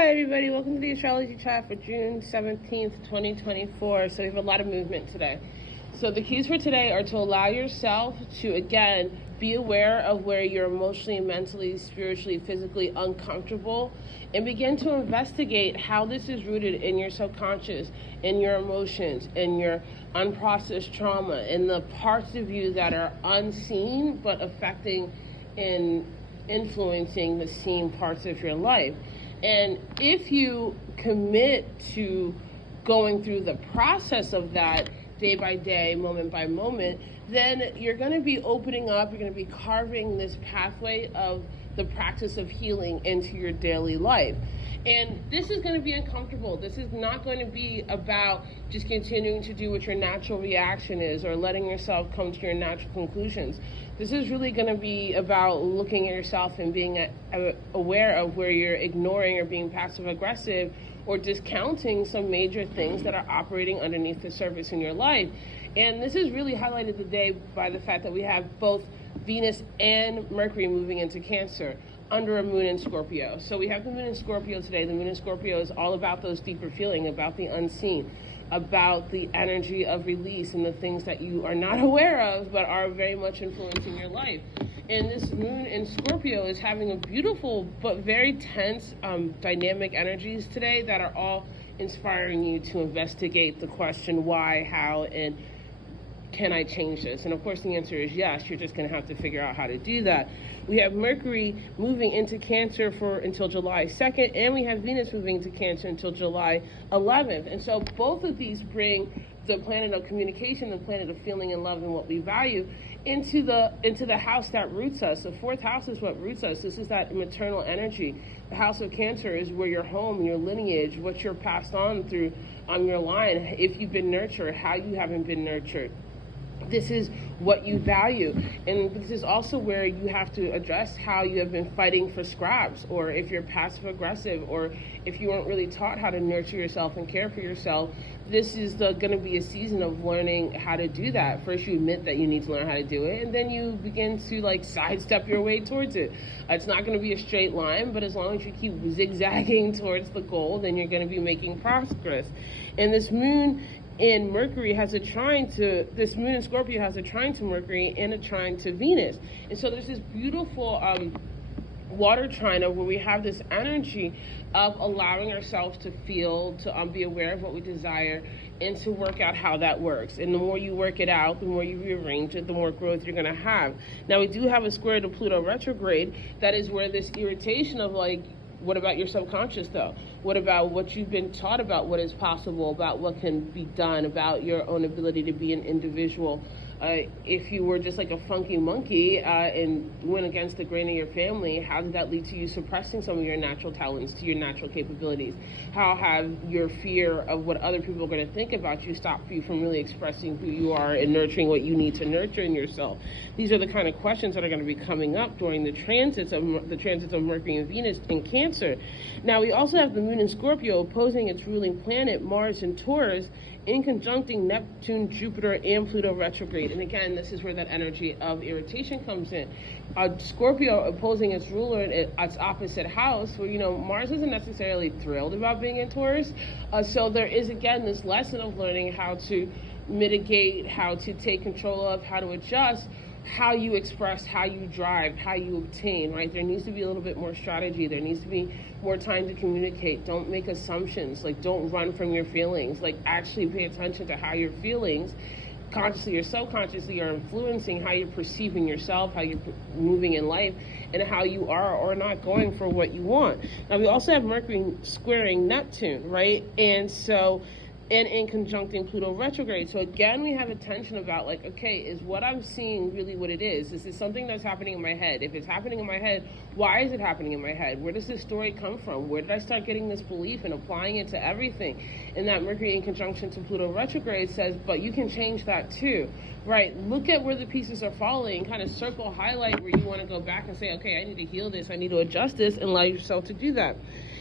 Hi everybody, welcome to the Astrology chat for June 17th, 2024. So we have a lot of movement today. So the keys for today are to allow yourself to, again, be aware of where you're emotionally, mentally, spiritually, physically uncomfortable, and begin to investigate how this is rooted in your subconscious, in your emotions, in your unprocessed trauma, in the parts of you that are unseen but affecting and influencing the seen parts of your life. And if you commit to going through the process of that day by day, moment by moment, then you're going to be opening up, you're going to be carving this pathway of the practice of healing into your daily life. And this is going to be uncomfortable. This is not going to be about just continuing to do what your natural reaction is or letting yourself come to your natural conclusions. This is really going to be about looking at yourself and being aware of where you're ignoring or being passive aggressive or discounting some major things that are operating underneath the surface in your life. And this is really highlighted today by the fact that we have both Venus and Mercury moving into Cancer under a moon in Scorpio. So we have the moon in Scorpio today. The moon in Scorpio is all about those deeper feelings, about the unseen, about the energy of release and the things that you are not aware of but are very much influencing your life. And this moon in Scorpio is having a beautiful but very tense dynamic energies today that are all inspiring you to investigate the question why, how, and can I change this? And of course the answer is yes. You're just going to have to figure out how to do that. We have Mercury moving into Cancer until July 2nd, and we have Venus moving into Cancer until July 11th. And so both of these bring the planet of communication, the planet of feeling and love and what we value into the house that roots us. The fourth house is what roots us. This is that maternal energy. The house of Cancer is where your home, your lineage, what you're passed on through on your line, if you've been nurtured, how you haven't been nurtured. This is what you value. And this is also where you have to address how you have been fighting for scraps, or if you're passive aggressive, or if you weren't really taught how to nurture yourself and care for yourself. This is going to be a season of learning how to do that. First, you admit that you need to learn how to do it, and then you begin to sidestep your way towards it. It's not going to be a straight line, but as long as you keep zigzagging towards the goal, then you're going to be making progress. And this moon in Mercury has a trine to, this moon in Scorpio has a trine to Mercury and a trine to Venus. And so there's this beautiful water trine where we have this energy of allowing ourselves to feel, to be aware of what we desire, and to work out how that works. And the more you work it out, the more you rearrange it, the more growth you're going to have. Now, we do have a square to Pluto retrograde. That is where this irritation of what about your subconscious though? What about what you've been taught about what is possible, about what can be done, about your own ability to be an individual? If you were just like a funky monkey and went against the grain of your family, how did that lead to you suppressing some of your natural talents, to your natural capabilities? How have your fear of what other people are going to think about you stopped you from really expressing who you are and nurturing what you need to nurture in yourself? These are the kind of questions that are going to be coming up during the transits of Mercury and Venus in Cancer. Now, we also have the moon in Scorpio opposing its ruling planet, Mars in Taurus, in conjuncting Neptune, Jupiter, and Pluto retrograde. And again, this is where that energy of irritation comes in. Scorpio opposing its ruler in its opposite house, where, Mars isn't necessarily thrilled about being in Taurus. So there is, again, this lesson of learning how to mitigate, how to take control of, how to adjust, how you express, how you drive, how you obtain, right? There needs to be a little bit more strategy. There needs to be more time to communicate. Don't make assumptions. Don't run from your feelings. Actually pay attention to how your feelings, consciously or subconsciously, are influencing how you're perceiving yourself, how you're moving in life, and how you are or not going for what you want. Now, we also have Mercury squaring Neptune, right? And so, and in conjuncting Pluto retrograde. So again, we have a tension about okay, is what I'm seeing really what it is? Is this something that's happening in my head? If it's happening in my head, why is it happening in my head? Where does this story come from? Where did I start getting this belief and applying it to everything? And that Mercury in conjunction to Pluto retrograde says, but you can change that too, right? Look at where the pieces are falling, kind of circle, highlight where you want to go back and say, okay, I need to heal this, I need to adjust this, and allow yourself to do that.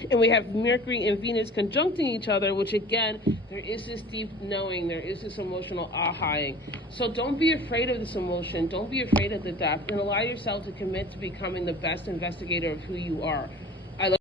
And we have Mercury and Venus conjuncting each other, which again, there is this deep knowing, there is this emotional ahaing. So don't be afraid of this emotion, don't be afraid of the depth, and allow yourself to commit to becoming the best investigator of who you are.